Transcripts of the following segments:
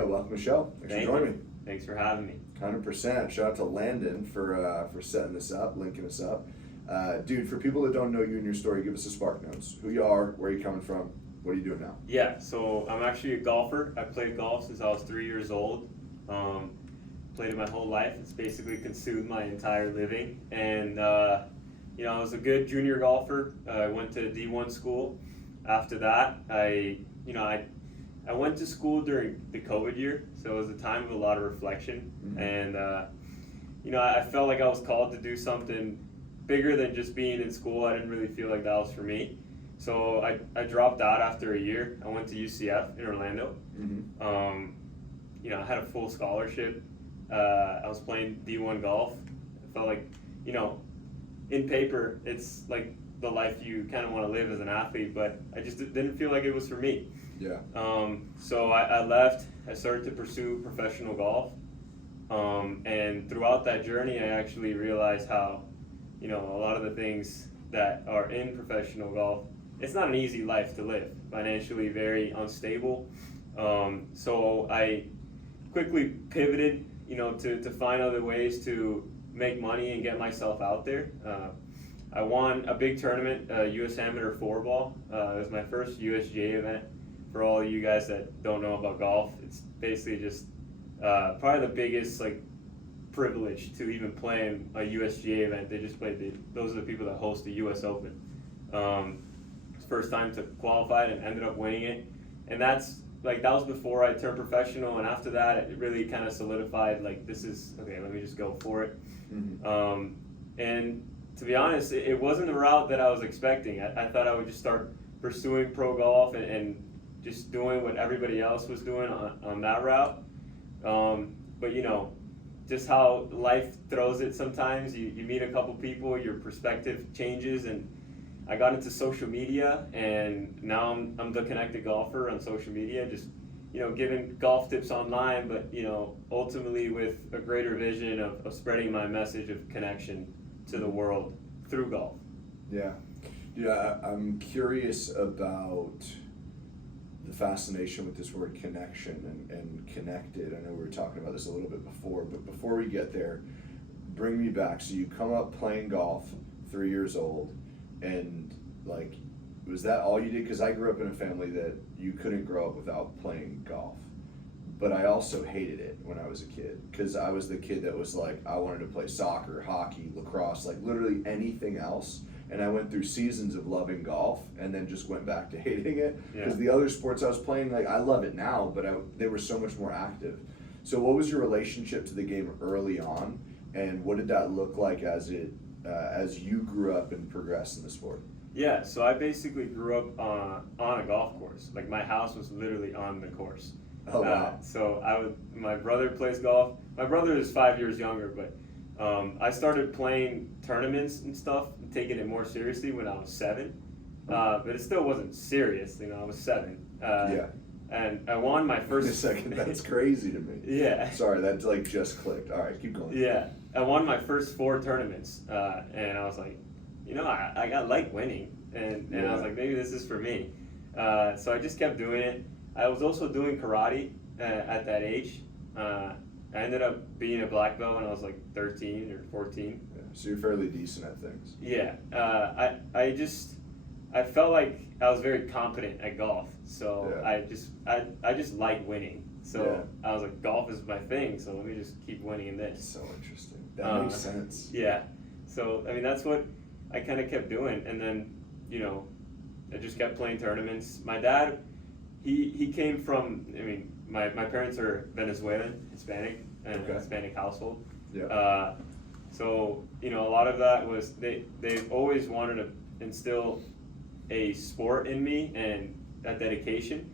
video. Welcome to the show. Thanks for joining me. Thanks for having me. 100%. Shout out to Landon for setting this up, linking us up. Dude, for people that don't know you and your story, give us a spark notes. Who you are, where you coming from, what are you doing now? Yeah, so I'm actually a golfer. I played golf since I was 3 years old. Played it my whole life. It's basically consumed my entire living. And I was a good junior golfer. I went to D1 school. After that, I went to school during the COVID year, so it was a time of a lot of reflection. Mm-hmm. And I felt like I was called to do something bigger than just being in school. I didn't really feel like that was for me. So I dropped out after a year. I went to UCF in Orlando. Mm-hmm. I had a full scholarship. I was playing D1 golf. I felt like, in paper, it's like the life you kind of want to live as an athlete, but I just didn't feel like it was for me. Yeah. So I left. I started to pursue professional golf. And throughout that journey, I actually realized how, a lot of the things that are in professional golf, it's not an easy life to live. Financially very unstable. So I quickly pivoted, to find other ways to make money and get myself out there. I won a big tournament, U.S. Amateur 4-ball. It was my first USGA event. For all of you guys that don't know about golf, it's basically just probably the biggest privilege to even play in a USGA event. They just played those are the people that host the U.S. Open. It's first time to qualify and ended up winning it, and that was before I turned professional. And after that, it really kind of solidified this is okay. Let me just go for it. Mm-hmm. And to be honest, it wasn't the route that I was expecting. I thought I would just start pursuing pro golf and just doing what everybody else was doing on that route. But just how life throws it sometimes. You meet a couple people, your perspective changes, and I got into social media, and now I'm the connected golfer on social media, just giving golf tips online, but ultimately with a greater vision of spreading my message of connection to the world through golf. Yeah. I'm curious about the fascination with this word connection and connected. I know we were talking about this a little bit before, but before we get there, bring me back. So you come up playing golf, 3 years old, and was that all you did? Because I grew up in a family that you couldn't grow up without playing golf. But I also hated it when I was a kid, because I was the kid that was I wanted to play soccer, hockey, lacrosse, literally anything else. And I went through seasons of loving golf and then just went back to hating it. Because the other sports I was playing, I love it now, but they were so much more active. So what was your relationship to the game early on, and what did that look like as you grew up and progressed in the sport? Yeah, so I basically grew up on a golf course. My house was literally on the course. Oh, wow. So my brother plays golf. My brother is 5 years younger, but I started playing tournaments and stuff and taking it more seriously when I was 7. But it still wasn't serious, I was 7. Yeah. And I won my first... Wait a second, that's crazy to me. Yeah. Sorry, that just clicked. All right, keep going. Yeah. I won my first 4 tournaments, and I was like, I like winning, and I was like, maybe this is for me. So I just kept doing it. I was also doing karate at that age. I ended up being a black belt when I was 13 or 14. Yeah, so you're fairly decent at things. Yeah. I felt like I was very competent at golf. So yeah. I just like winning. So I was like, golf is my thing, so let me just keep winning in this. So interesting. That makes sense. Yeah. So, that's what I kind of kept doing. And then, I just kept playing tournaments. My dad, he came from, my parents are Venezuelan, Hispanic, and a Hispanic household. Yeah. So, a lot of that was, they've always wanted to instill a sport in me and a dedication.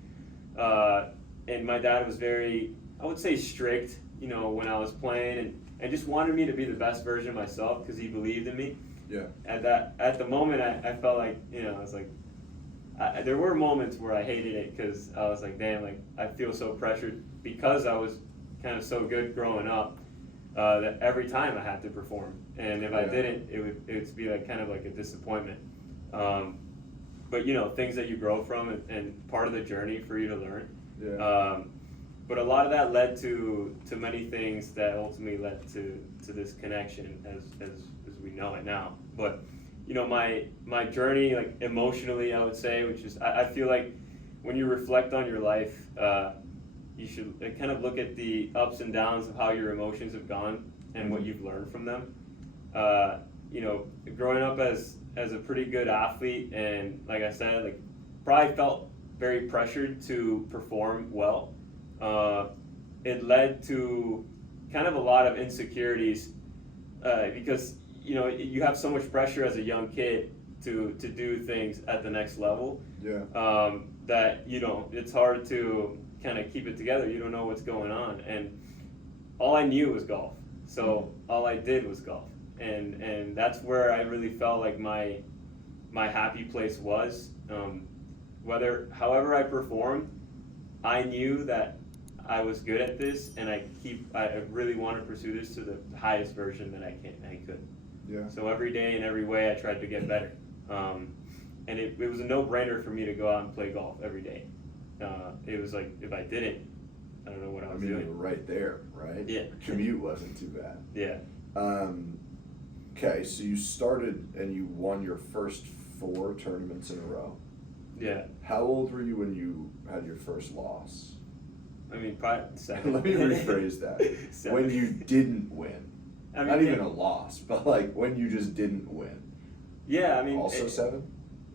And my dad was very, I would say, strict, when I was playing, and just wanted me to be the best version of myself because he believed in me. Yeah. At the moment, I felt like, it's there were moments where I hated it because I was like, damn, I feel so pressured because I was kind of so good growing up that every time I had to perform, and if I didn't, it would be kind of a disappointment. But things that you grow from and part of the journey for you to learn. Yeah. but a lot of that led to many things that ultimately led to this connection as we know it now. But you know, my journey, like emotionally, I would say, which is I feel like when you reflect on your life, you should kind of look at the ups and downs of how your emotions have gone and what you've learned from them. You know, growing up as a pretty good athlete, and like I said, like probably felt very pressured to perform well. It led to kind of a lot of insecurities because you know you have so much pressure as a young kid to do things at the next level. Yeah. That you know it's hard to kind of keep it together. You don't know what's going on, and all I knew was golf. So all I did was golf, and that's where I really felt like my happy place was. However I performed, I knew that I was good at this, and I really want to pursue this to the highest version that I could. Yeah. So every day in every way, I tried to get better. And it was a no-brainer for me to go out and play golf every day. It was like, if I didn't, I don't know what I was doing. You were right there, right? Yeah. Commute wasn't too bad. Yeah. Okay, so you started and you won your first 4 tournaments in a row. Yeah. How old were you when you had your first loss? I mean, probably 7. Let me rephrase that. 7. When you didn't win. I mean, Not even a loss, but like when you just didn't win. Yeah, I mean. Also 7?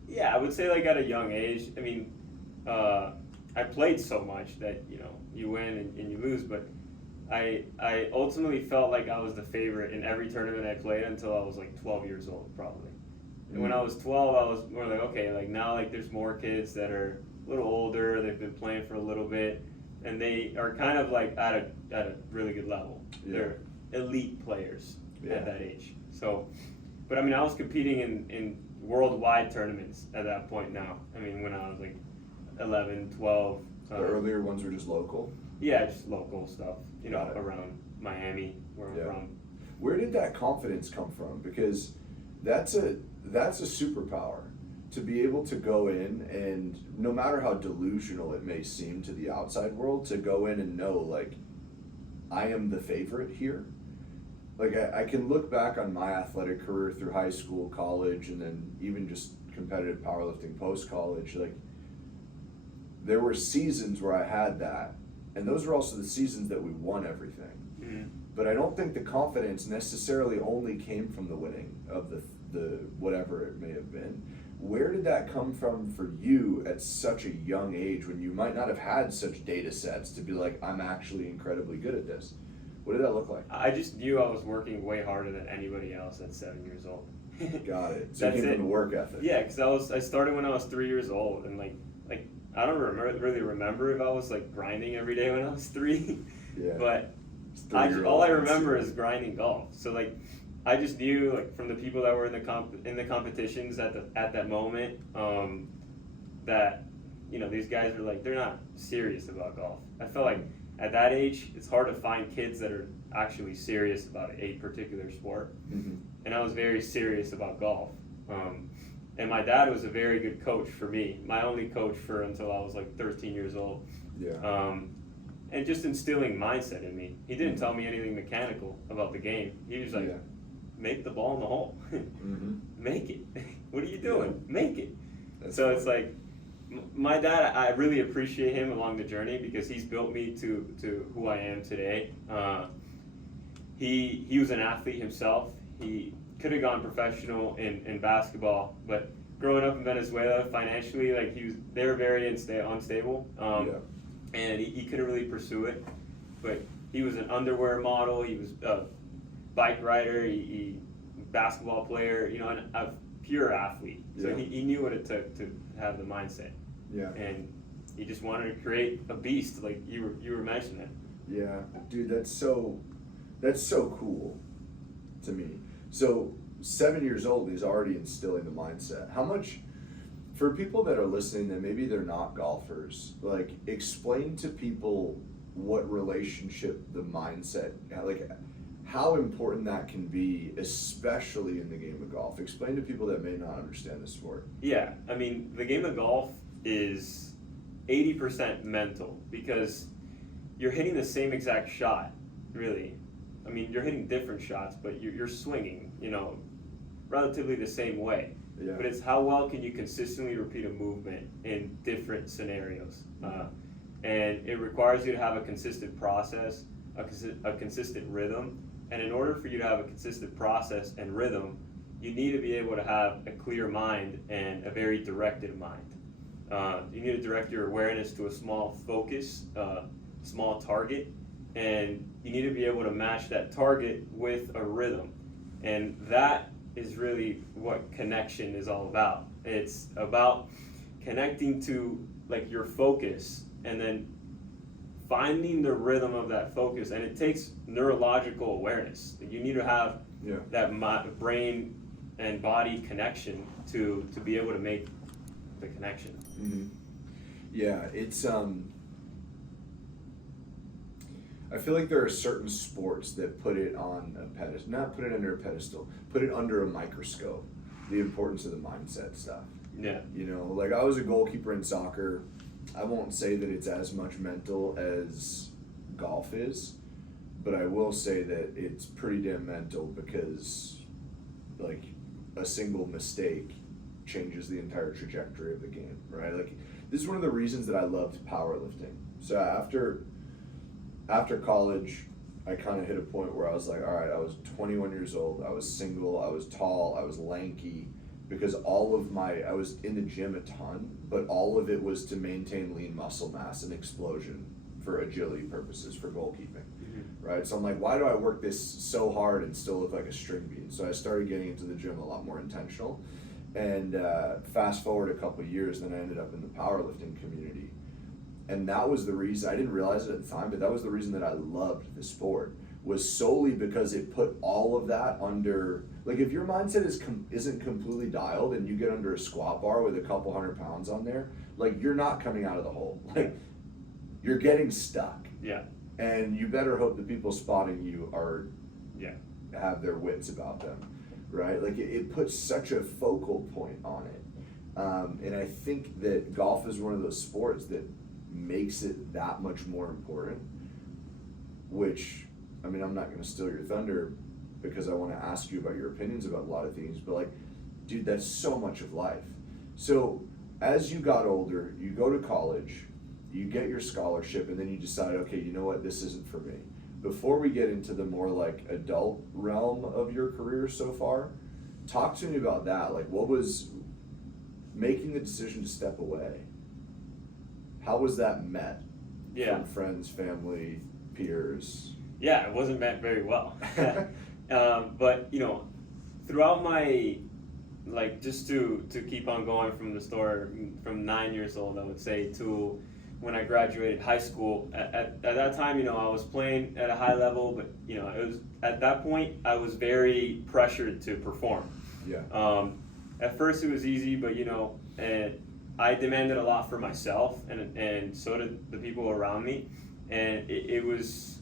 Yeah, I would say like at a young age. I mean, I played so much that, you know, you win and you lose, but I ultimately felt like I was the favorite in every tournament I played until I was like 12 years old, probably. And when I was 12, I was more like, okay, like now like there's more kids that are a little older, they've been playing for a little bit, and they are kind of like at a really good level. Yeah. They're elite players Yeah. at that age. So, but I mean, I was competing in worldwide tournaments at that point now. I mean, when I was like 11, 12. The earlier ones were just local? Yeah, just local stuff, you know, Got it. around Miami, where I'm from. Where did that confidence come from? Because that's a superpower, to be able to go in and no matter how delusional it may seem to the outside world, to go in and know like I am the favorite here. Like I can look back on my athletic career through high school, college, and then even just competitive powerlifting post-college. Like there were seasons where I had that, and those were also the seasons that we won everything. Mm-hmm. But I don't think the confidence necessarily only came from the winning of the whatever it may have been. Where did that come from for you at such a young age when you might not have had such data sets to be like, I'm actually incredibly good at this? What did that look like? I just knew I was working way harder than anybody else at 7 years old. Got it. So it That's came it. from the work ethic. Yeah, because I started when I was 3 years old, and like I don't really remember if I was like grinding every day when I was 3. Yeah. But Three-year-old all I kids. remember is grinding golf. So like I just knew like from the people that were in the competitions at that moment that you know these guys are like they're not serious about golf. I felt like at that age it's hard to find kids that are actually serious about a particular sport. Mm-hmm. And I was very serious about golf. And my dad was a very good coach for me. My only coach for until I was like 13 years old. Yeah. And just instilling mindset in me. He didn't tell me anything mechanical about the game. He was like, Yeah. make the ball in the hole. Mm-hmm. Make it. What are you doing? Yeah. Make it. That's So funny. it's like, my dad, I really appreciate him along the journey because he's built me to who I am today. He was an athlete himself. He could have gone professional in basketball, but growing up in Venezuela financially, like they were very unstable. Yeah. And he couldn't really pursue it. But he was an underwear model. He was a bike rider. He basketball player. You know, a pure athlete. So Yeah. he knew what it took to have the mindset. Yeah. And he just wanted to create a beast, like you were mentioning. Yeah, dude, that's so cool to me. So 7 years old, he's already instilling the mindset. How much, for people that are listening that maybe they're not golfers, like explain to people what relationship the mindset, like how important that can be, especially in the game of golf. Explain to people that may not understand the sport. Yeah, I mean, the game of golf is 80% mental because you're hitting the same exact shot, really. I mean, you're hitting different shots, but you're swinging, relatively the same way. Yeah. But it's how well can you consistently repeat a movement in different scenarios. And it requires you to have a consistent process, a consistent rhythm. And in order for you to have a consistent process and rhythm, you need to be able to have a clear mind and a very directed mind. You need to direct your awareness to a small focus, small target, and you need to be able to match that target with a rhythm. And that is really what connection is all about. It's about connecting to like your focus and then finding the rhythm of that focus. And it takes neurological awareness. You need to have that brain and body connection to be able to make the connection. Mm-hmm. Yeah, it's I feel like there are certain sports that put it on a pedestal, not put it under a pedestal, put it under a microscope, the importance of the mindset stuff. Yeah. Like I was a goalkeeper in soccer. I won't say that it's as much mental as golf is, but I will say that it's pretty damn mental because like a single mistake changes the entire trajectory of the game, right? Like this is one of the reasons that I loved powerlifting. So after college, I kind of hit a point where I was like, all right, I was 21 years old, I was single, I was tall, I was lanky, because I was in the gym a ton, but all of it was to maintain lean muscle mass and explosion for agility purposes, for goalkeeping, right? So I'm like, why do I work this so hard and still look like a string bean? So I started getting into the gym a lot more intentional, and fast forward a couple of years, then I ended up in the powerlifting community. And that was the reason, I didn't realize it at the time, but that was the reason that I loved the sport, was solely because it put all of that under, like if your mindset isn't completely dialed and you get under a squat bar with a couple 100 pounds on there, like you're not coming out of the hole. Like you're getting stuck. Yeah. And you better hope the people spotting you have their wits about them, right? Like it puts such a focal point on it. And I think that golf is one of those sports that makes it that much more important, which, I mean, I'm not going to steal your thunder because I want to ask you about your opinions about a lot of things, but like, dude, that's so much of life. So as you got older, you go to college, you get your scholarship, and then you decide, okay, you know what, this isn't for me. Before we get into the more like adult realm of your career so far, talk to me about that. Like, what was making the decision to step away? How was that met? Yeah. From friends, family, peers? Yeah, it wasn't met very well. But throughout my, like, just to keep on going from the story, from 9 years old, I would say, to when I graduated high school. At that time, I was playing at a high level, but it was at that point I was very pressured to perform. Yeah. At first it was easy, but and I demanded a lot for myself, and so did the people around me, and it was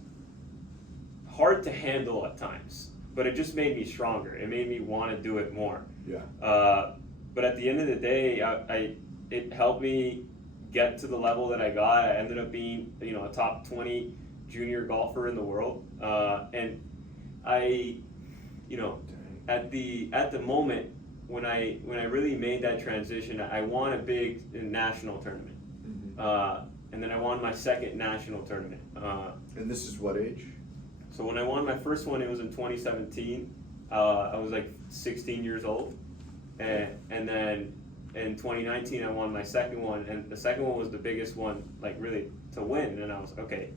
hard to handle at times, but it just made me stronger. It made me want to do it more. Yeah. But at the end of the day, it helped me get to the level that I got. I ended up being a top 20 junior golfer in the world, and I, at the moment, when I really made that transition, I won a big national tournament, and then I won my second national tournament. And this is what age? So when I won my first one, it was in 2017. I was like 16 years old, and then in 2019 I won my second one, and the second one was the biggest one, like really to win. And I was okay.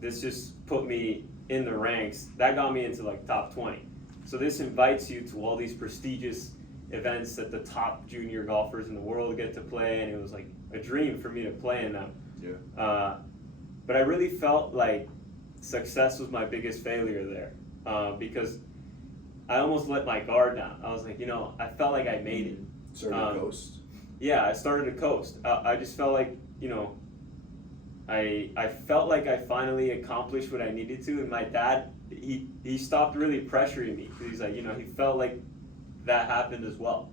This just put me in the ranks. That got me into like top 20. So this invites you to all these prestigious events that the top junior golfers in the world get to play, and it was like a dream for me to play in them. Yeah. But I really felt like success was my biggest failure there, because I almost let my guard down. I was like, I felt like I made it. Started to coast? Yeah, I started to coast. I just felt like, I felt like I finally accomplished what I needed to, and my dad, he stopped really pressuring me, because he's like, he felt like that happened as well.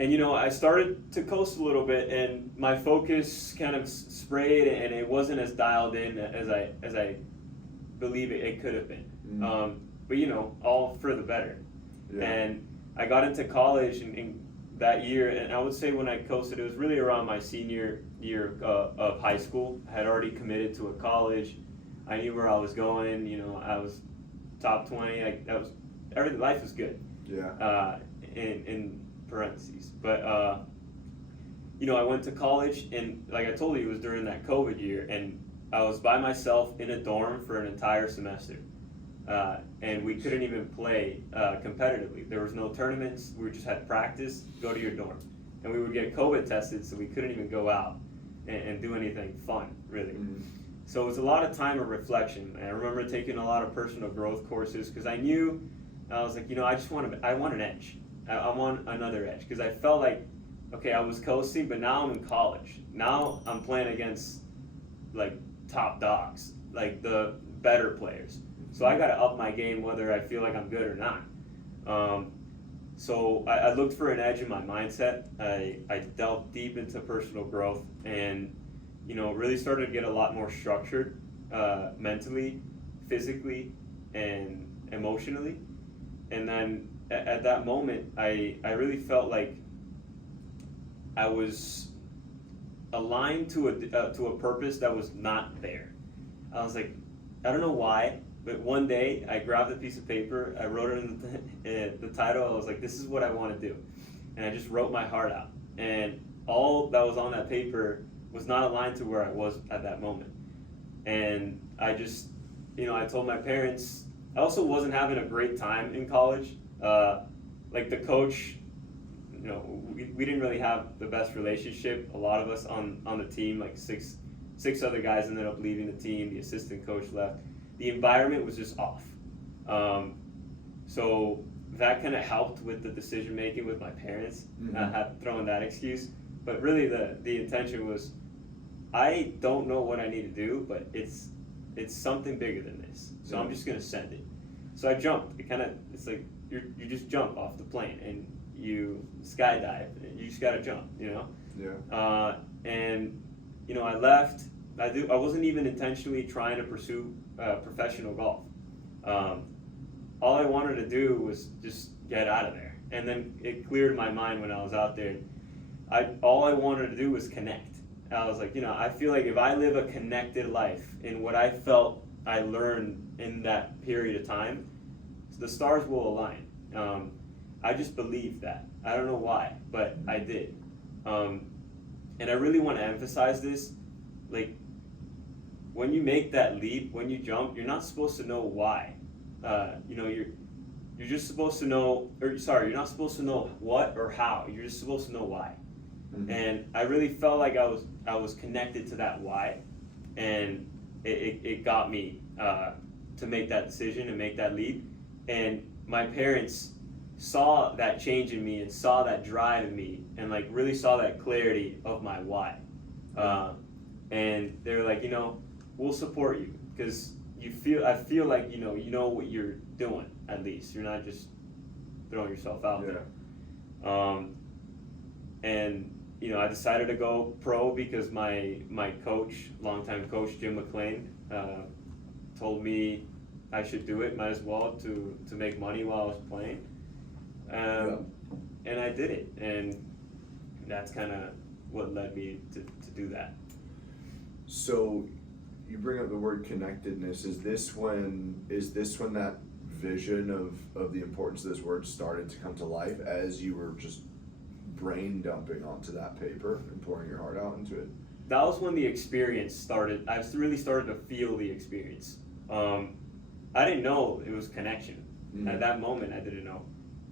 And I started to coast a little bit, and my focus kind of sprayed, and it wasn't as dialed in as I believe it could have been. But all for the better. Yeah. And I got into college in that year, and I would say when I coasted, it was really around my senior year of high school. I had already committed to a college. I knew where I was going. I was top 20. Everything. Life was good. Yeah. In parentheses, but I went to college, and like I told you, it was during that COVID year, and I was by myself in a dorm for an entire semester. And we couldn't even play competitively. There was no tournaments. We just had practice, go to your dorm. And we would get COVID tested, so we couldn't even go out and do anything fun, really. Mm-hmm. So it was a lot of time of reflection. And I remember taking a lot of personal growth courses because I knew, I was like, I want an edge. I want another edge because I felt like, okay, I was coasting, but now I'm in college. Now I'm playing against like top dogs, like the better players. So I got to up my game whether I feel like I'm good or not. So I looked for an edge in my mindset. I delved deep into personal growth and, really started to get a lot more structured mentally, physically, and emotionally. And then at that moment, I really felt like I was aligned to a purpose that was not there. I was like, I don't know why, but one day I grabbed a piece of paper, I wrote it in the title. I was like, this is what I want to do, and I just wrote my heart out. And all that was on that paper was not aligned to where I was at that moment. And I just, I told my parents. I also wasn't having a great time in college. Like the coach, we didn't really have the best relationship. A lot of us on the team, like six other guys ended up leaving the team. The assistant coach left. The environment was just off. So that kind of helped with the decision making with my parents. Mm-hmm. Not throwing that excuse, but really the intention was, I don't know what I need to do, but it's something bigger than this. So I'm just gonna send it. So I jumped. It's like you just jump off the plane and you skydive. You just gotta jump, Yeah. And I left. I wasn't even intentionally trying to pursue professional golf. All I wanted to do was just get out of there. And then it cleared my mind when I was out there. All I wanted to do was connect. I was like, I feel like if I live a connected life in what I felt I learned in that period of time, the stars will align. I just believed that. I don't know why, but I did. And I really want to emphasize this. Like, when you make that leap, when you jump, you're not supposed to know why. You're just supposed to know, you're not supposed to know what or how. You're just supposed to know why. Mm-hmm. And I really felt like I was connected to that why, and it got me to make that decision and make that leap. And my parents saw that change in me and saw that drive in me and like really saw that clarity of my why. And they're like, we'll support you because I feel like you know what you're doing. At least you're not just throwing yourself out there. And I decided to go pro because my coach, longtime coach Jim McLean, told me I should do it. Might as well to make money while I was playing. And I did it, and that's kind of what led me to do that. So, you bring up the word connectedness. Is this when that vision of the importance of this word started to come to life as you were just brain dumping onto that paper and pouring your heart out into it? That was when the experience started. I really started to feel the experience. I didn't know it was connection. Mm-hmm. At that moment, I didn't know.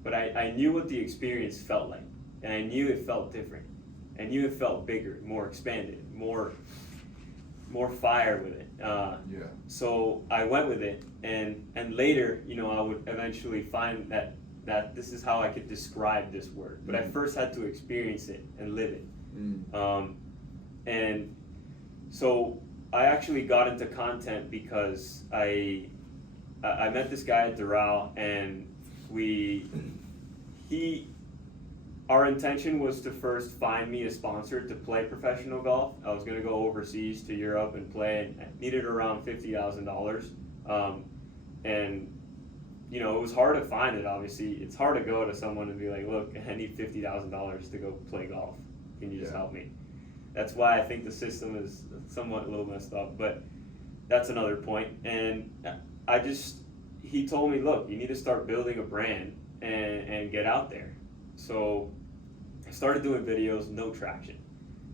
But I knew what the experience felt like. And I knew it felt different. I knew it felt bigger, more expanded, more fire with it. So I went with it. And later, I would eventually find that this is how I could describe this word. But I first had to experience it and live it. And so I actually got into content because I met this guy at Doral, and our intention was to first find me a sponsor to play professional golf. I was going to go overseas to Europe and play, and I needed around $50,000. And you know, it was hard to find it. Obviously, it's hard to go to someone and be like, "Look, I need $50,000 to go play golf. Can you just help me?" That's why I think the system is somewhat a little messed up. But that's another point. And he told me, "Look, you need to start building a brand and get out there." So I started doing videos, no traction,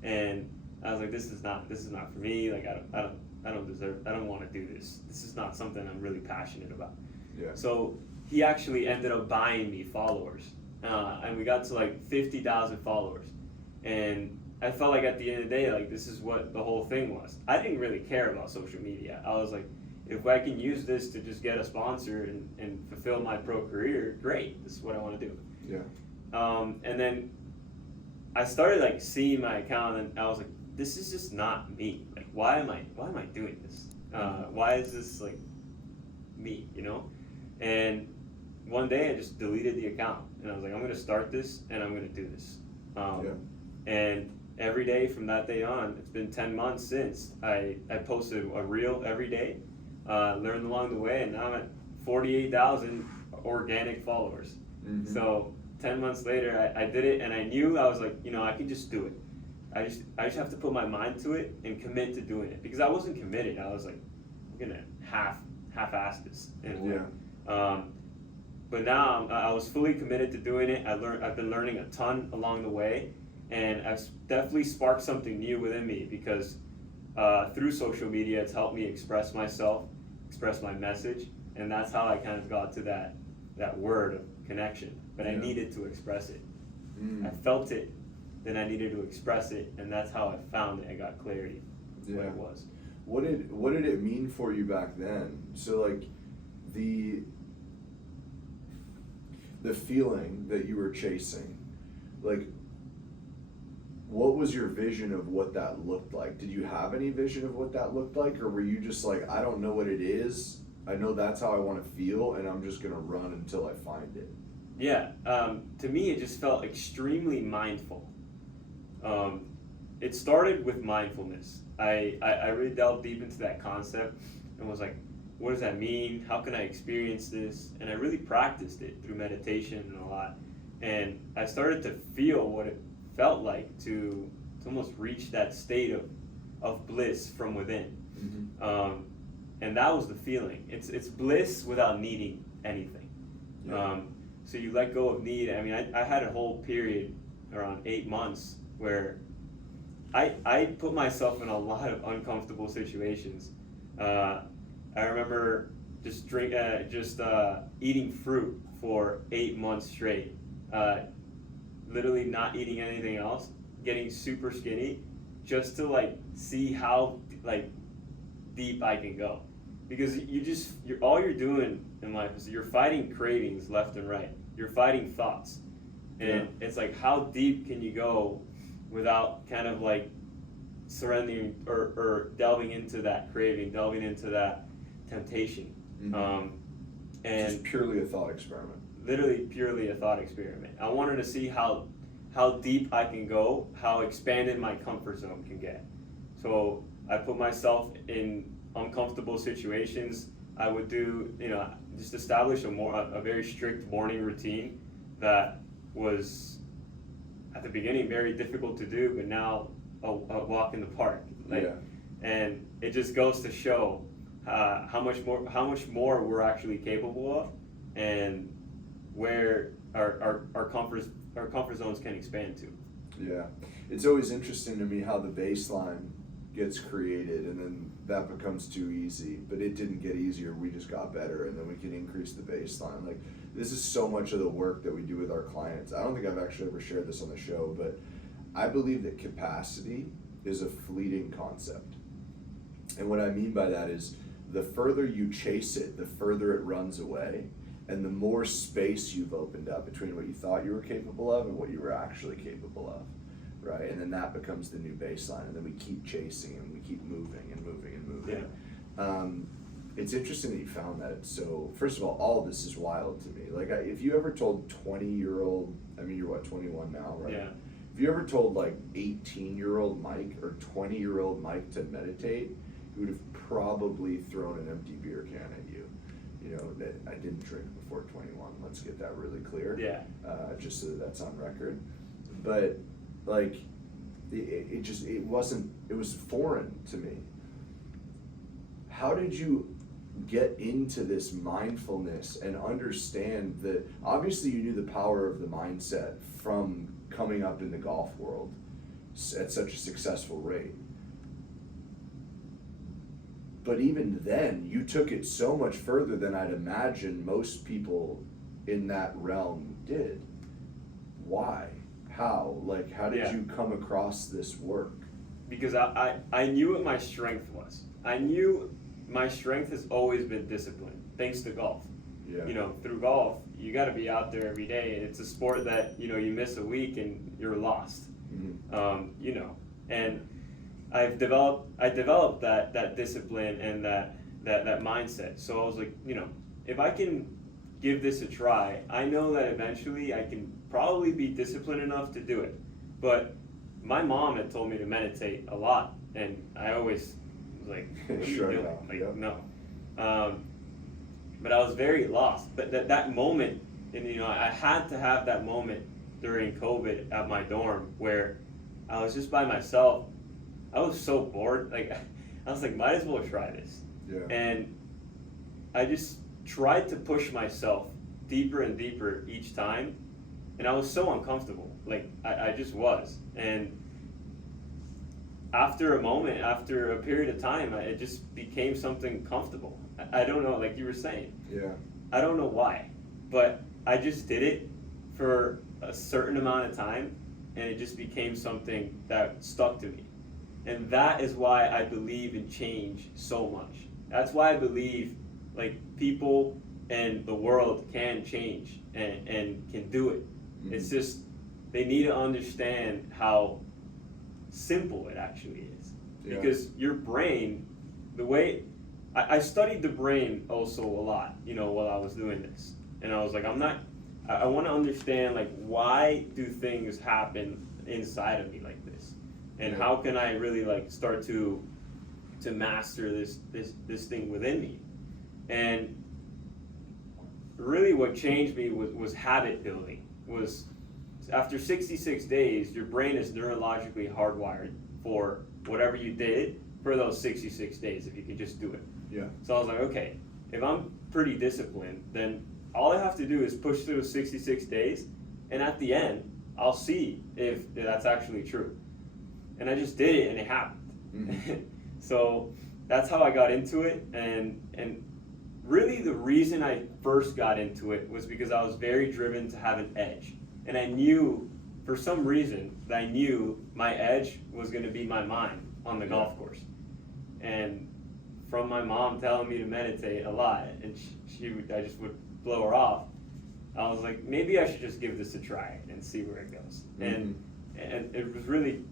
and I was like, "This is not for me. Like, I don't want to do this. This is not something I'm really passionate about." Yeah. So he actually ended up buying me followers, and we got to like 50,000 followers, and I felt like at the end of the day, like, this is what the whole thing was. I didn't really care about social media. I was like, if I can use this to just get a sponsor and fulfill my pro career, great. This is what I want to do. Yeah. And then I started like seeing my account, and I was like, this is just not me. Like, why am I doing this? Why is this like me, you know? And one day I just deleted the account, and I was like, I'm gonna start this, and I'm gonna do this. And every day from that day on, it's been 10 months since I posted a reel every day, learned along the way, and now I'm at 48,000 organic followers. Mm-hmm. So 10 months later, I did it, and I knew, I was like, you know, I can just do it. I just have to put my mind to it and commit to doing it, because I wasn't committed. I was like, I'm gonna half-ass this in a way. But now I was fully committed to doing it. I've been learning a ton along the way, and I've definitely sparked something new within me, because through social media, it's helped me express myself, express my message, and that's how I kind of got to that word of connection. But I needed to express it. I felt it, then I needed to express it, and that's how I found it. I got clarity of what it was. What did it mean for you back then? So like the feeling that you were chasing, like, what was your vision of what that looked like? Did you have any vision of what that looked like, or were you just like, I don't know what it is, I know that's how I want to feel, and I'm just gonna run until I find it? Yeah, to me it just felt extremely mindful. It started with mindfulness. I really delved deep into that concept and was like, what does that mean? How can I experience this? And I really practiced it through meditation and a lot. And I started to feel what it felt like to almost reach that state of bliss from within. Mm-hmm. And that was the feeling. It's bliss without needing anything. Yeah. So you let go of need. I mean, I had a whole period around 8 months where I put myself in a lot of uncomfortable situations. I remember just eating fruit for 8 months straight, literally not eating anything else, getting super skinny, just to like see how like deep I can go, because all you're doing in life is you're fighting cravings left and right. You're fighting thoughts, and it's like, how deep can you go without kind of like surrendering or delving into that craving, delving into that temptation. Mm-hmm. And just purely a thought experiment. Literally purely a thought experiment. I wanted to see how deep I can go, how expanded my comfort zone can get. So I put myself in uncomfortable situations. I would do, just establish a very strict morning routine that was at the beginning very difficult to do, but now a walk in the park. And it just goes to show how much more we're actually capable of, and where our comfort zones can expand to. Yeah, it's always interesting to me how the baseline gets created, and then that becomes too easy. But it didn't get easier; we just got better, and then we can increase the baseline. Like, this is so much of the work that we do with our clients. I don't think I've actually ever shared this on the show, but I believe that capacity is a fleeting concept. And what I mean by that is, the further you chase it, the further it runs away, and the more space you've opened up between what you thought you were capable of and what you were actually capable of, right? And then that becomes the new baseline, and then we keep chasing and we keep moving and moving and moving. Yeah. It's interesting that you found that. So first of all this is wild to me. Like, if you ever told 20-year-old I mean, you're what, 21 now, right? Yeah. If you ever told like 18-year-old Mike or 20-year-old Mike to meditate, he would have probably thrown an empty beer can at you. You know, that I didn't drink before 21. Let's get that really clear. Yeah. Just so that that's on record. But like, it was foreign to me. How did you get into this mindfulness and understand that obviously you knew the power of the mindset from coming up in the golf world at such a successful rate? But even then, you took it so much further than I'd imagine most people in that realm did. Why? How? Like, how did you come across this work? Because I knew what my strength was. I knew my strength has always been discipline, thanks to golf. Yeah. You know, through golf, you got to be out there every day. It's a sport that, you know, you miss a week and you're lost. Mm-hmm. You know, and I developed that discipline and that mindset. So I was like, you know, if I can give this a try, I know that eventually I can probably be disciplined enough to do it. But my mom had told me to meditate a lot, and I always was like, what are Sure you doing? enough, Like, yep. no. But I was very lost. But that moment, and you know, I had to have that moment during COVID at my dorm where I was just by myself. I was so bored. Like, I was like, might as well try this. Yeah. And I just tried to push myself deeper and deeper each time, and I was so uncomfortable. Like, I just was. And after a period of time, it just became something comfortable. I don't know, like you were saying. Yeah. I don't know why, but I just did it for a certain amount of time, and it just became something that stuck to me. And that is why I believe in change so much. That's why I believe, like, people and the world can change and can do it. Mm-hmm. It's just, they need to understand how simple it actually is. Yeah. Because your brain, the way, I studied the brain also a lot, you know, while I was doing this. And I was like, I want to understand, like, why do things happen inside of me like this? And Yeah. how can I really, like, start to master this thing within me? And really what changed me was habit building. Was after 66 days, your brain is neurologically hardwired for whatever you did for those 66 days, if you could just do it. Yeah. So I was like, okay, if I'm pretty disciplined, then all I have to do is push through 66 days, and at the end, I'll see if that's actually true. And I just did it, and it happened. Mm-hmm. So that's how I got into it, and really the reason I first got into it was because I was very driven to have an edge. And I knew, for some reason, that I knew my edge was going to be my mind on the golf course. And from my mom telling me to meditate a lot, and I just would blow her off, I was like, maybe I should just give this a try and see where it goes. Mm-hmm. And it was really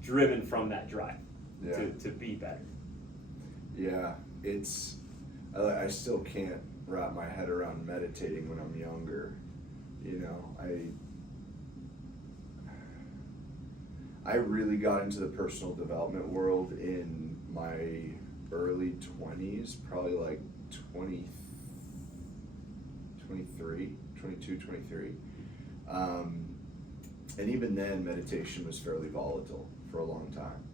driven from that drive Yeah. to be better. Yeah, I still can't wrap my head around meditating when I'm younger. You know, I really got into the personal development world in my early 20s, probably like 22, 23. And even then, meditation was fairly volatile for a long time.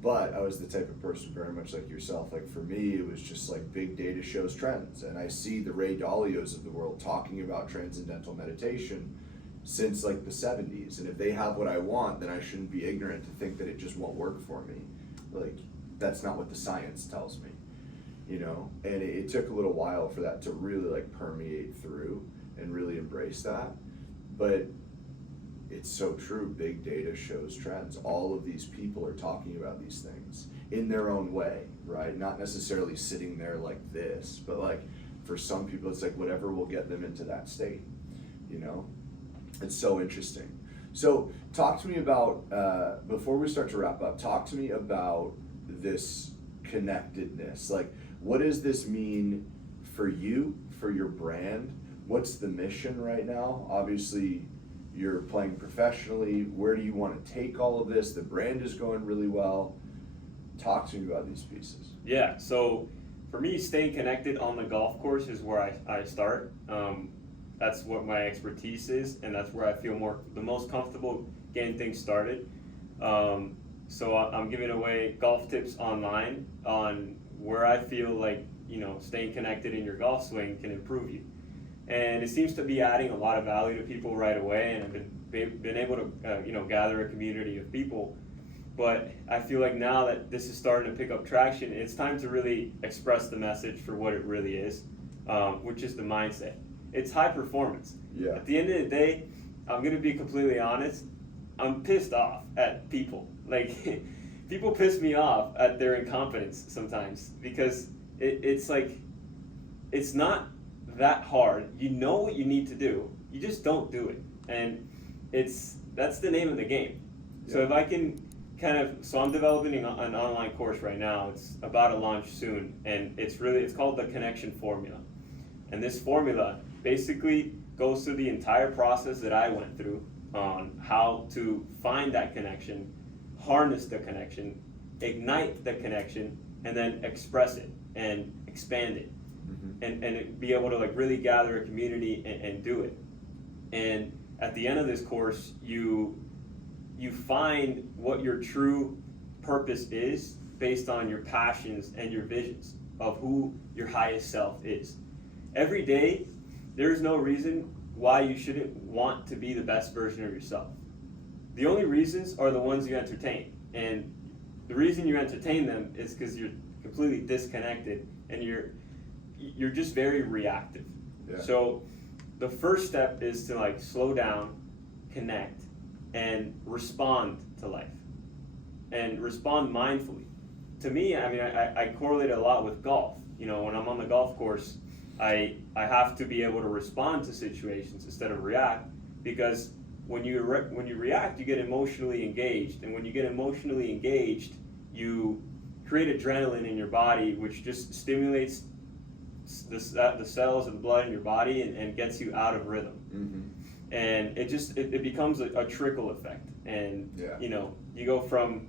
But I was the type of person very much like yourself. Like, for me, it was just like big data shows trends. And I see the Ray Dalios of the world talking about transcendental meditation since like the 70s. And if they have what I want, then I shouldn't be ignorant to think that it just won't work for me. Like, that's not what the science tells me, you know? And it took a little while for that to really like permeate through and really embrace that. But it's so true. Big data shows trends. All of these people are talking about these things in their own way, right? Not necessarily sitting there like this, but like for some people, it's like whatever will get them into that state, you know? It's so interesting. So talk to me about, before we start to wrap up, talk to me about this connectedness. Like, what does this mean for you, for your brand? what's the mission right now? Obviously, you're playing professionally. Where do you want to take all of this? The brand is going really well. Talk to me about these pieces. Yeah, so for me, staying connected on the golf course is where I start. That's what my expertise is, and that's where I feel the most comfortable getting things started. So I'm giving away golf tips online on where I feel like, staying connected in your golf swing can improve you. And it seems to be adding a lot of value to people right away, and I've been able to gather a community of people. But I feel like now that this is starting to pick up traction, it's time to really express the message for what it really is, which is the mindset. It's high performance. Yeah. At the end of the day, I'm going to be completely honest, I'm pissed off at people. Like, people piss me off at their incompetence sometimes, because it's like, it's not that hard. You know what you need to do, you just don't do it. And that's the name of the game. Yeah. So if I can so I'm developing an online course right now. It's about to launch soon, and it's called the Connection Formula. And this formula basically goes through the entire process that I went through on how to find that connection, harness the connection, ignite the connection, and then express it and expand it. Mm-hmm. and be able to really gather a community and do it. And at the end of this course, you find what your true purpose is based on your passions and your visions of who your highest self is. Every day, there's no reason why you shouldn't want to be the best version of yourself. The only reasons are the ones you entertain. And the reason you entertain them is because you're completely disconnected and you're just very reactive. Yeah. So the first step is to slow down, connect, and respond to life, and respond mindfully. To me, I correlate a lot with golf. When I'm on the golf course, I have to be able to respond to situations instead of react, because when you react, you get emotionally engaged, and when you get emotionally engaged, you create adrenaline in your body, which just stimulates the cells of the blood in your body and gets you out of rhythm. Mm-hmm. And it becomes a trickle effect, and yeah. You go from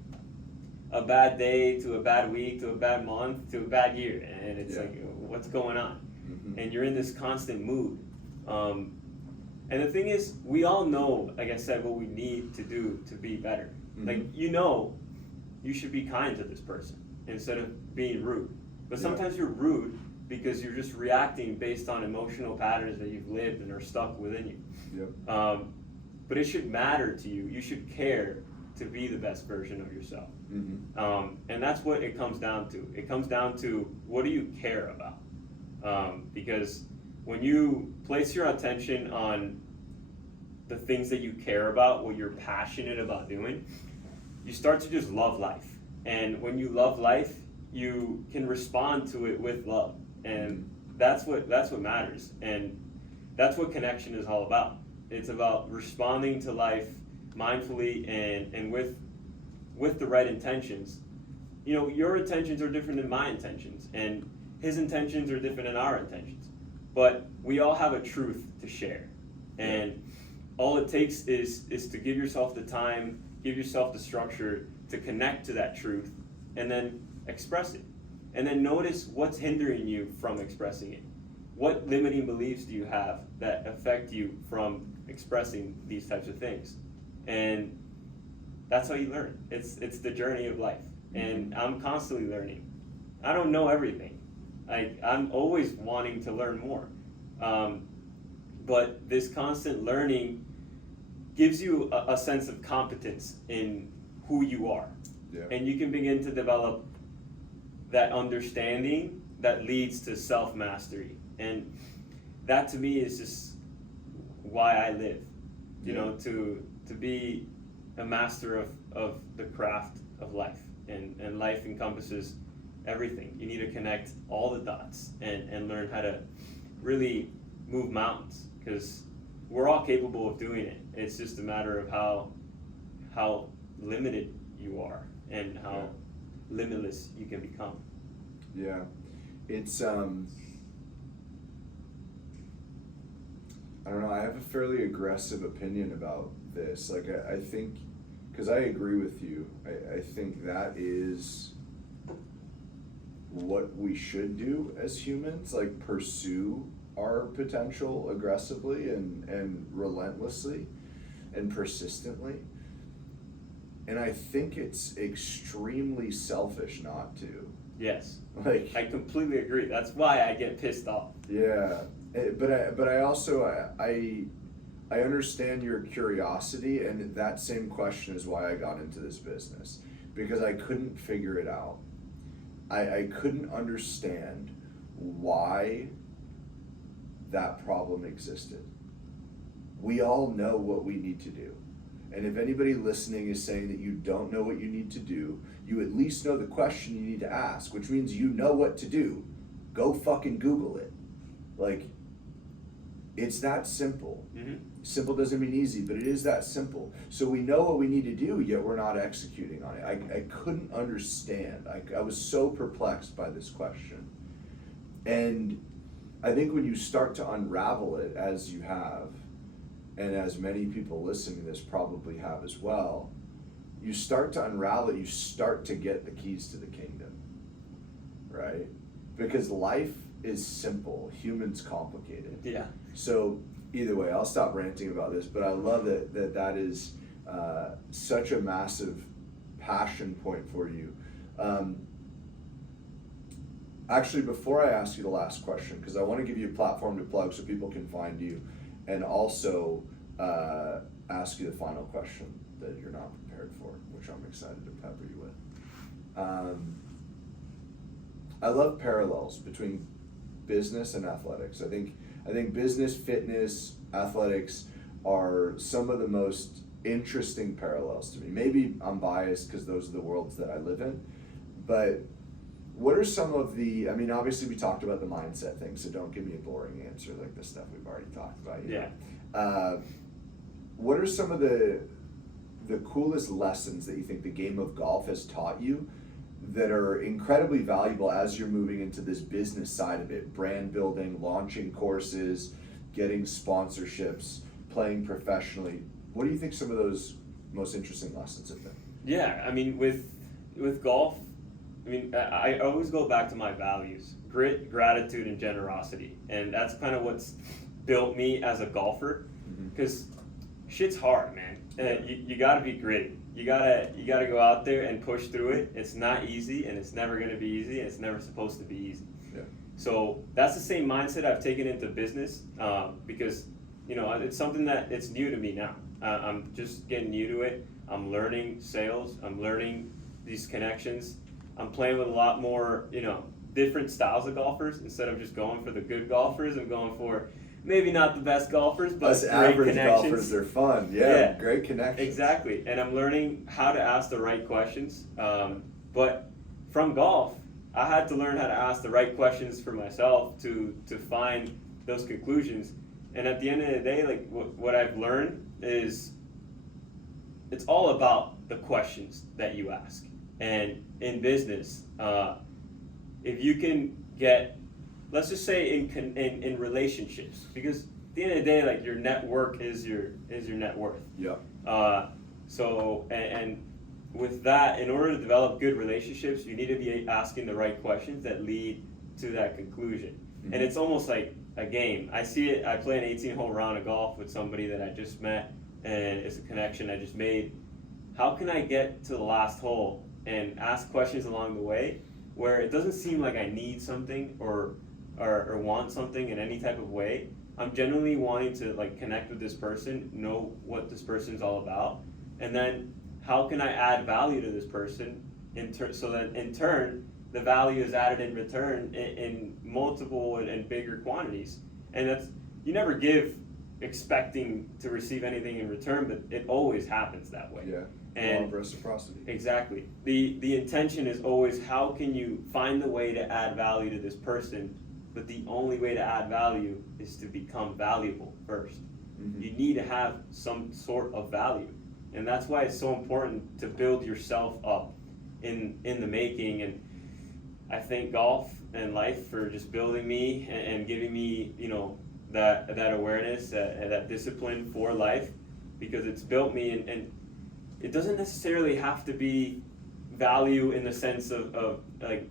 a bad day to a bad week to a bad month to a bad year, and it's what's going on? Mm-hmm. And you're in this constant mood. And the thing is, we all know, like I said, what we need to do to be better. Mm-hmm. You should be kind to this person instead of being rude. But sometimes you're rude because you're just reacting based on emotional patterns that you've lived and are stuck within you. Yep. But it should matter to you. You should care to be the best version of yourself. Mm-hmm. And that's what it comes down to. It comes down to, what do you care about? Because when you place your attention on the things that you care about, what you're passionate about doing, you start to just love life. And when you love life, you can respond to it with love. And that's what matters. And that's what connection is all about. It's about responding to life mindfully and with the right intentions. Your intentions are different than my intentions, and his intentions are different than our intentions. But we all have a truth to share. And all it takes is to give yourself the time, give yourself the structure to connect to that truth, and then express it. And then notice what's hindering you from expressing it. What limiting beliefs do you have that affect you from expressing these types of things? And that's how you learn. It's the journey of life. And I'm constantly learning. I don't know everything. I'm always wanting to learn more. But this constant learning gives you a sense of competence in who you are. Yeah. And you can begin to develop that understanding that leads to self-mastery. And that to me is just why I live, to be a master of the craft of life. And life encompasses everything. You need to connect all the dots and learn how to really move mountains, because we're all capable of doing it. It's just a matter of how limited you are and how limitless you can become. I don't know, I have a fairly aggressive opinion about this. Like, I think, because I agree with you, I think that is what we should do as humans, like pursue our potential aggressively and relentlessly and persistently. And I think it's extremely selfish not to. Yes. Like, I completely agree. That's why I get pissed off. yeah, but I also I understand your curiosity, and that same question is why I got into this business, because I couldn't figure it out. I couldn't understand why that problem existed. We all know what we need to do. And if anybody listening is saying that you don't know what you need to do, you at least know the question you need to ask, which means you know what to do. Go fucking Google it. Like, it's that simple. Mm-hmm. Simple doesn't mean easy, but it is that simple. So we know what we need to do, yet we're not executing on it. I couldn't understand. I was so perplexed by this question. And I think when you start to unravel it, as you have, and as many people listening to this probably have as well, you start to unravel it, you start to get the keys to the kingdom, right? Because life is simple, humans complicated. Yeah. So either way, I'll stop ranting about this, but I love that is such a massive passion point for you. Actually, before I ask you the last question, because I want to give you a platform to plug so people can find you, and also ask you the final question that you're not prepared for, which I'm excited to pepper you with. I love parallels between business and athletics. I think business, fitness, athletics are some of the most interesting parallels to me. Maybe I'm biased because those are the worlds that I live in, but what are some of the, I mean, obviously we talked about the mindset thing, so don't give me a boring answer like the stuff we've already talked about. Yeah. What are some of the coolest lessons that you think the game of golf has taught you that are incredibly valuable as you're moving into this business side of it, brand building, launching courses, getting sponsorships, playing professionally? What do you think some of those most interesting lessons have been? Yeah, I mean, with golf, I mean, I always go back to my values: grit, gratitude, and generosity. And that's kind of what's built me as a golfer, because shit's hard, man. You gotta be gritty. You gotta go out there and push through it. It's not easy, and it's never gonna be easy, and it's never supposed to be easy. Yeah. So that's the same mindset I've taken into business, because it's something that it's new to me now. I'm just getting new to it. I'm learning sales. I'm learning these connections. I'm playing with a lot more, different styles of golfers. Instead of just going for the good golfers, I'm going for maybe not the best golfers, but us great average connections. golfers, they're fun. Yeah, great connections. Exactly. And I'm learning how to ask the right questions. But from golf, I had to learn how to ask the right questions for myself to find those conclusions. And at the end of the day, like what I've learned is it's all about the questions that you ask. And in business, if you can get, let's just say in relationships, because at the end of the day, like your network is your net worth. Yeah. So with that, in order to develop good relationships, you need to be asking the right questions that lead to that conclusion. Mm-hmm. And it's almost like a game. I see it. I play an 18-hole round of golf with somebody that I just met, and it's a connection I just made. How can I get to the last hole and ask questions along the way where it doesn't seem like I need something or want something in any type of way? I'm genuinely wanting to connect with this person, know what this person's all about, and then how can I add value to this person so that in turn the value is added in return in multiple and bigger quantities. And that's, you never give expecting to receive anything in return, but it always happens that way. Yeah. And law of reciprocity. Exactly. The intention is always, how can you find the way to add value to this person, but the only way to add value is to become valuable first. Mm-hmm. You need to have some sort of value. And that's why it's so important to build yourself up in the making. And I thank golf and life for just building me and giving me, that awareness, that discipline for life, because it's built me, and it doesn't necessarily have to be value in the sense of like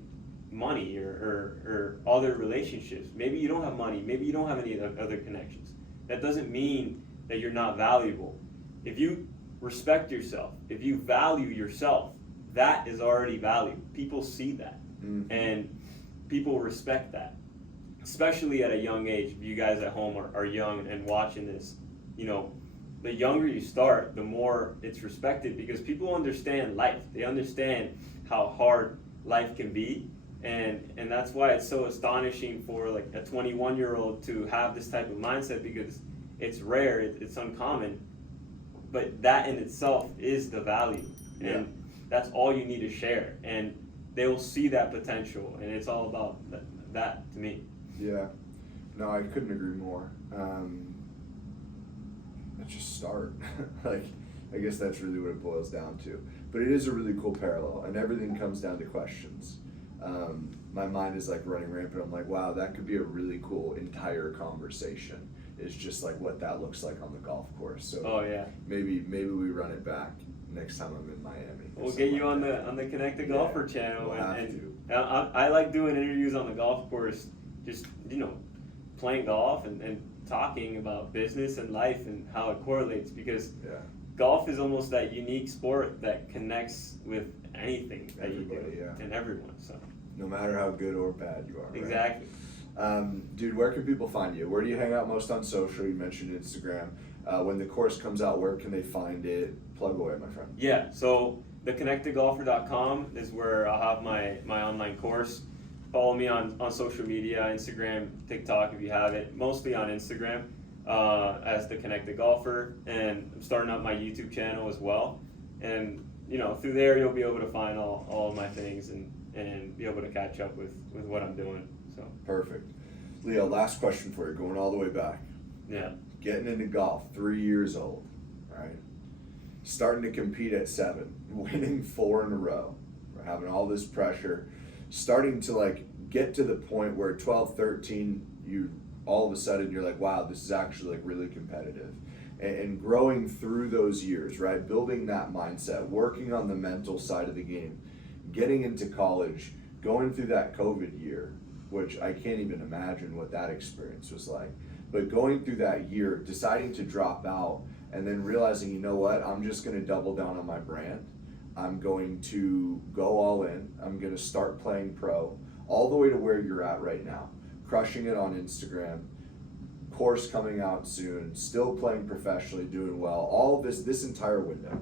money or other relationships. Maybe you don't have money, maybe you don't have any other connections. That doesn't mean that you're not valuable. If you respect yourself, if you value yourself, that is already value. People see that, and people respect that, especially at a young age. If you guys at home are young and watching this, you know, the younger you start, the more it's respected, because people understand life. They understand how hard life can be, and that's why it's so astonishing for like a 21-year-old to have this type of mindset, because it's rare, it's uncommon, but that in itself is the value, and that's all you need to share, and they will see that potential, and it's all about that to me. Yeah, no, I couldn't agree more. Just start. Like, I guess that's really what it boils down to. But it is a really cool parallel, and everything comes down to questions. My mind is like running rampant. I'm like, wow, that could be a really cool entire conversation. It's just like what that looks like on the golf course. So maybe we run it back next time I'm in Miami. We'll get you on the Connected Golfer channel, and I like doing interviews on the golf course, just, you know, playing golf and talking about business and life and how it correlates, because golf is almost that unique sport that connects with anything that you do and everyone. So no matter how good or bad you are. Exactly. Right? Dude, where can people find you? Where do you hang out most on social? You mentioned Instagram. When the course comes out, where can they find it? Plug away, my friend. Yeah, so theconnectedgolfer.com is where I'll have my online course. Follow me on social media, Instagram, TikTok if you have it, mostly on Instagram as The Connected Golfer, and I'm starting up my YouTube channel as well. And, you know, through there you'll be able to find all of my things and be able to catch up with what I'm doing. So perfect. Leo, last question for you, going all the way back. Yeah. Getting into golf, 3 years old, right? Starting to compete at 7, winning 4 in a row, having all this pressure, starting to like get to the point where 12, 13, you all of a sudden you're like, wow, this is actually like really competitive. And growing through those years, right? Building that mindset, working on the mental side of the game, getting into college, going through that COVID year, which I can't even imagine what that experience was like. But going through that year, deciding to drop out, and then realizing, you know what, I'm just gonna double down on my brand. I'm going to go all in. I'm going to start playing pro, all the way to where you're at right now. Crushing it on Instagram, course coming out soon, still playing professionally, doing well. All of this entire window.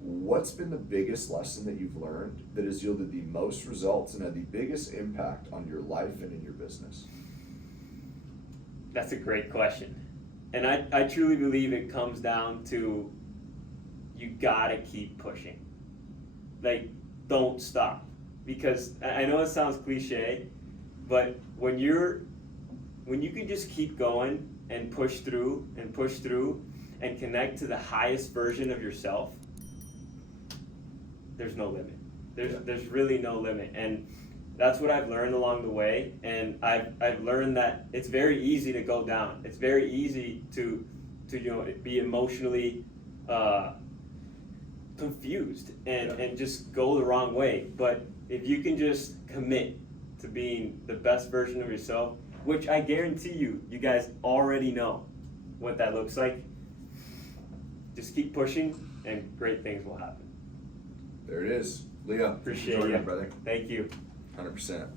What's been the biggest lesson that you've learned that has yielded the most results and had the biggest impact on your life and in your business? That's a great question. And I truly believe it comes down to, you gotta keep pushing. Like, don't stop. Because I know it sounds cliche, but when you can just keep going and push through and connect to the highest version of yourself, there's no limit. There's really no limit. And that's what I've learned along the way. And I've learned that it's very easy to go down. It's very easy to you know, be emotionally confused and just go the wrong way. But if you can just commit to being the best version of yourself, which I guarantee you guys already know what that looks like, just keep pushing and great things will happen. There it is. Leo, appreciate you, brother. Thank you. 100%.